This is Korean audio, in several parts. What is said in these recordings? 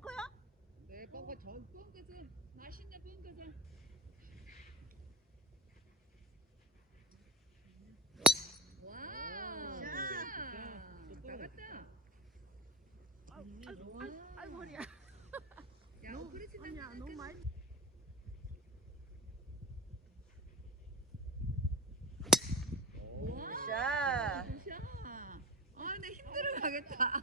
저 벙커야? 네, 뻥커 전 뻥커전. 맛있는 뻥커전. 와. 나갔다. 아이고, 아이고, 아이고, 머리야. 야, 어, 그렇지. 아니야, 너무 많이. 와. 자, 굿샷. 아, 근데 힘들어 가겠다.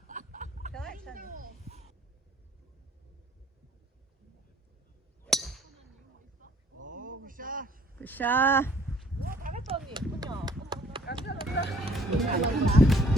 어, 굿샷. 굿샷. 누가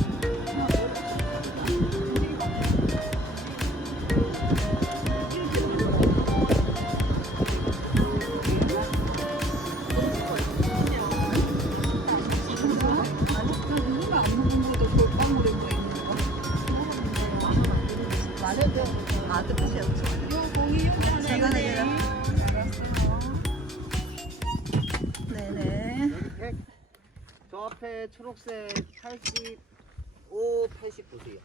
초록색 85, 80 보세요.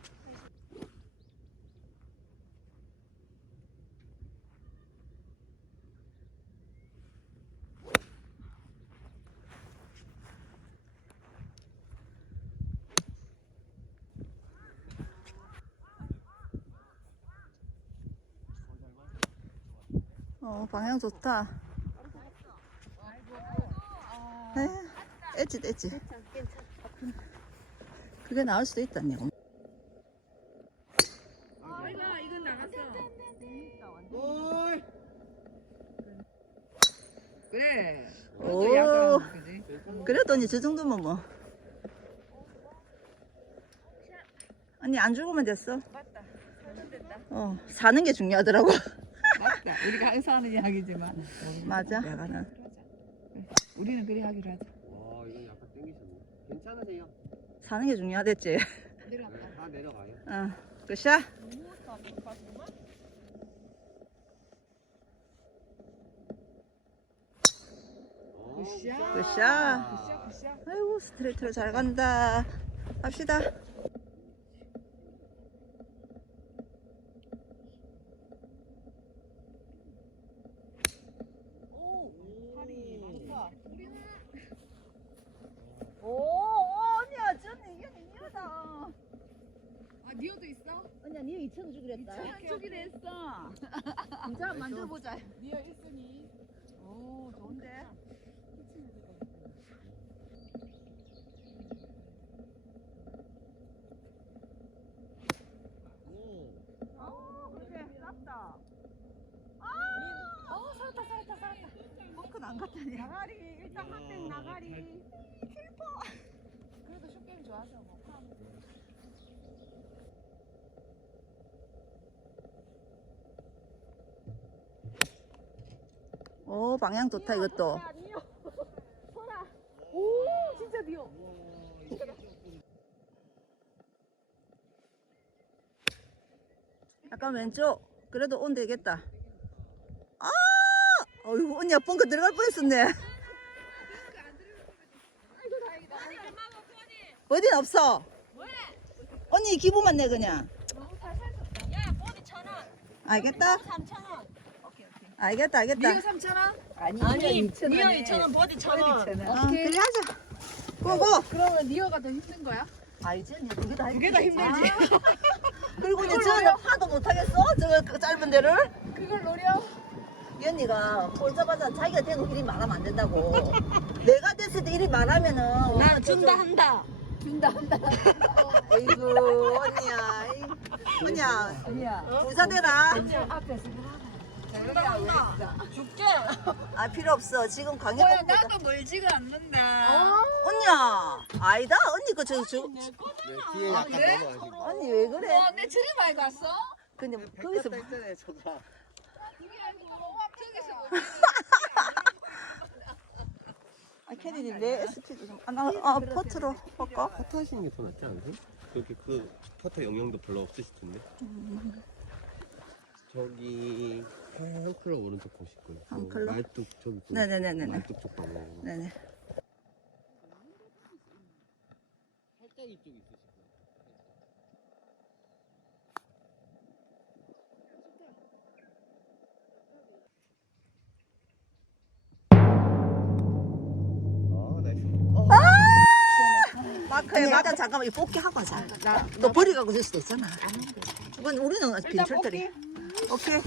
어, 방향 좋다. 네, 엣지, 엣지. 그게 나올 수도. 아, 이거 이건 나갔어. 골! 그래. 오. 그래도 언니 저 정도면 뭐. 언니 안 죽으면 됐어. 맞다. 된다. 어, 사는 게 중요하더라고. 맞다. 우리가 항상 하는 이야기지만. 맞아. 야간은. 우리는 그래 하기로 하자. 와, 이건 약간 땡기셨네. 괜찮으세요? 사는 게 중요하댔지. 네, 다 내려가요. 어, 굿샷. 어, 굿샷. 굿샷. 굿샷 굿샷. 아이고, 스트레이트로 잘 간다. 갑시다. 팔이 많다. 오, 오, 언니야, 저는 이게 니어다. 아, 니어도 있어? 언니야, 니어 2천 주기랬다. 주기로 했어. 진짜 만져보자. 니어 1순위. 오, 좋은데? 오. 아, 쌌다. 아, 어, 살았다, 살았다, 살았다. 벙커는 안 갔다니. 나가리 일단 한대 나가리 그래도 숏게임 좋아서 뭐. 오, 방향 좋다, 이것도. 소라 오 진짜 니어 약간 왼쪽. 그래도 온 되겠다. 아! 어이구, 언니야, 벙커 들어갈 뻔했었네. 어딘 없어. 언니 기부만 내, 그냥. 알겠다? 알겠다, 알겠다. 니어 3,000원? 아니, 아니 니어 이천원 보디 천원 어, 그래 하자. 고고. 그러면 니어가 더 힘든 거야? 알지? 언니, 그게 다 그게 다 힘들지. 그리고 이제 저는 파도 못 하겠어? 저거 짧은 데를? 그걸 노려? 이 언니가 꼴자마자 자기가 대고 일이 말하면 안 된다고. 내가 됐을 때 일이 말하면은. 나 준다 한다 준다 한다. 아이고, 언니야. 이- 언니야, 아니야. 부자 되라. 앞에서. 죽게 아, 필요 없어. 지금 강의 뭐야. 나도 멀지가 않는다. 언니야, 아니다. 언니 거 저, 저, 네, 뒤에 약간 그래? 넘어가지고. 언니 왜 그래? 와, 내 저리 많이 갔어? 근데 백 거기서 저가. 그게 아니고 저기서 아, 캐디님 내 SP도 좀, 아, 나, 아, 퍼트로 할까? 퍼터 하시는 게 더 낫지 않으세요? 그렇게 그 퍼터 영향도 별로 없으실 텐데. 저기 한 클럽 오른쪽 보시고 한 클럽? 말뚝 저기 또 네네네네. 말뚝 쪽 방향 네네. 살짝 이쪽 있으시고 마크에 맞아 잠깐만 이거 뽑기 하고 하자. 너 버리고 그럴 수도 있잖아. 이건 우리는 빈철들이. 오케이.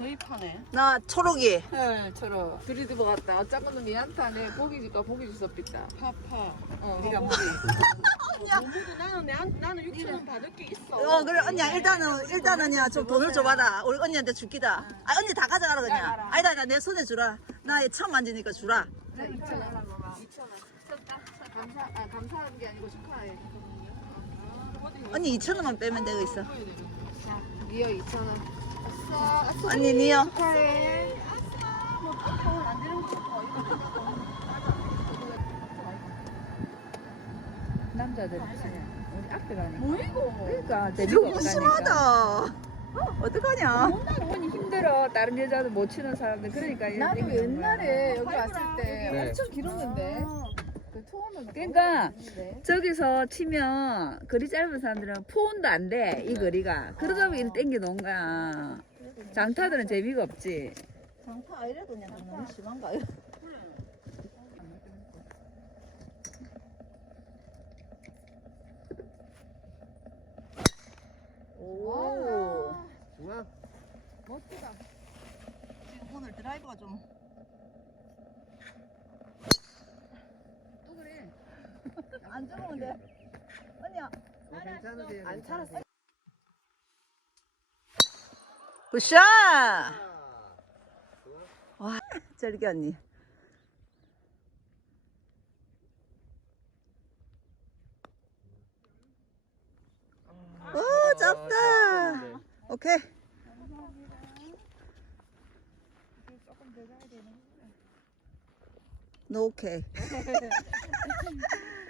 서입하네. 나 초록이. 네, 저러. 둘이 먹었다. 어쩌고 놈이 얀타네. 고기 줄까 고기 주서 삐다. 파파. 어, 네가 고기. 너무도 나는 내 나는 6천 원 받을 게 있어. 어 그래 언니야 일단은 일단은 야좀 돈을 줘봐라. 우리 언니한테 줄기다. 아 언니 다 가져가라 그냥. 아니다 아니다 내 손에 주라. 나 처음 만지니까 주라. 2천 원 봐봐. 2천 원. 쳤다. 감사 아 감사한 게 아니고 축하해. 언니 2천 원만 빼면 되겠어. 자, 니어 2천 원. 언니 니요. 남자들 우리 앞에 가니까. 뭐이고? 그러니까 이거 심하다. 어떡하냐? 어머니 힘들어. 다른 여자들 못 치는 사람들 그러니까 나도 옛날에. 여기 왔을 때 네. 엄청 길었는데. 그 그러니까 저기서 치면 거리 짧은 사람들은 포온도 안 돼 이 거리가 그러다 보니 땡겨 놓은 거야 장타들은 재미가 없지 장타 이래도 그냥 너무 심한가요? 오. 중앙. 멋지다. 지금 오늘 드라이버가 좀 또 그래. 안 들어오는데. 언니야. 어, 괜찮으세요? 안 살았어. 굿샷! 아. 와, 쩔기 언니. 오, 잡다. 오케이. 노 오케이.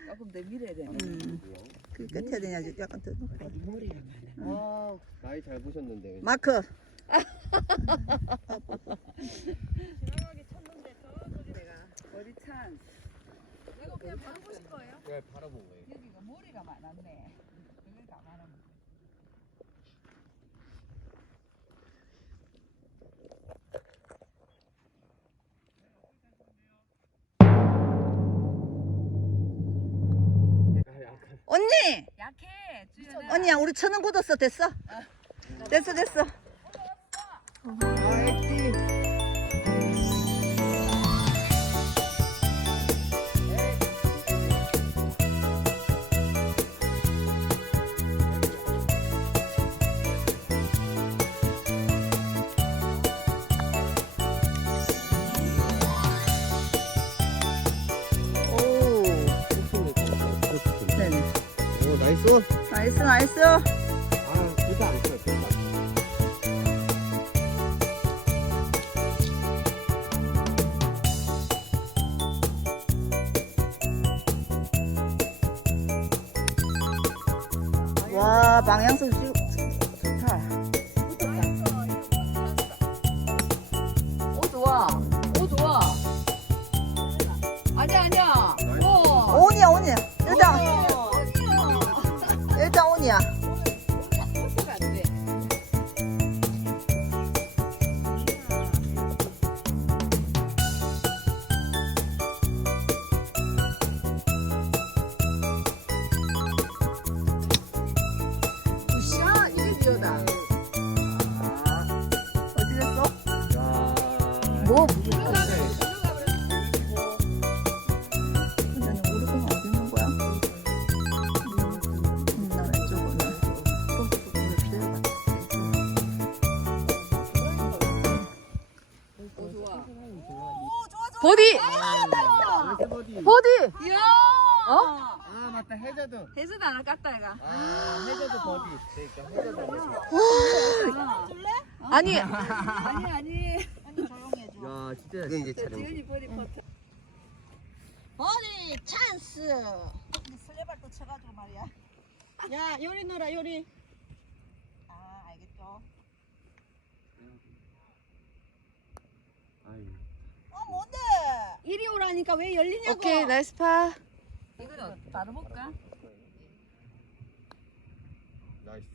조금 더 밀어야 되네 음. 그 끝에 되냐 약간 더 높아. 와, 나이 잘 보셨는데. 마크. 머리 찬 이거 그냥 바로 보실 거예요? 네, 바라본 거예요. 여기가 머리가 많았네 그걸 감안하면. 언니! 약해 주연아 언니야, 우리 천원 굳었어. 됐어? 됐어, 됐어. 오, 나이스. 나이스, 나이스. 와, 방향성 주- 보디 버디. 보디 이야. 아, 맞다. 해저드. 해수도 안 깠다 얘가 아, 해저드 버디. 그러니까 해저드 버디. 아니 아니 아니. 야, 진짜. 이게 이제 촬영. 지은이 버디 퍼트. 버디 찬스. 슬레발 또 쳐가지고 말이야. 야 요리 넣어라 요리. 아, 알겠죠. 아유. 어, 뭔데? 이리 오라니까 왜 열리냐고. 오케이 나이스 파 이거는 바로 볼까? 나이스.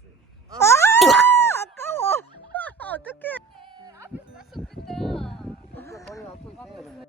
아까워. 어떡해. 앞에서 땄어 근데.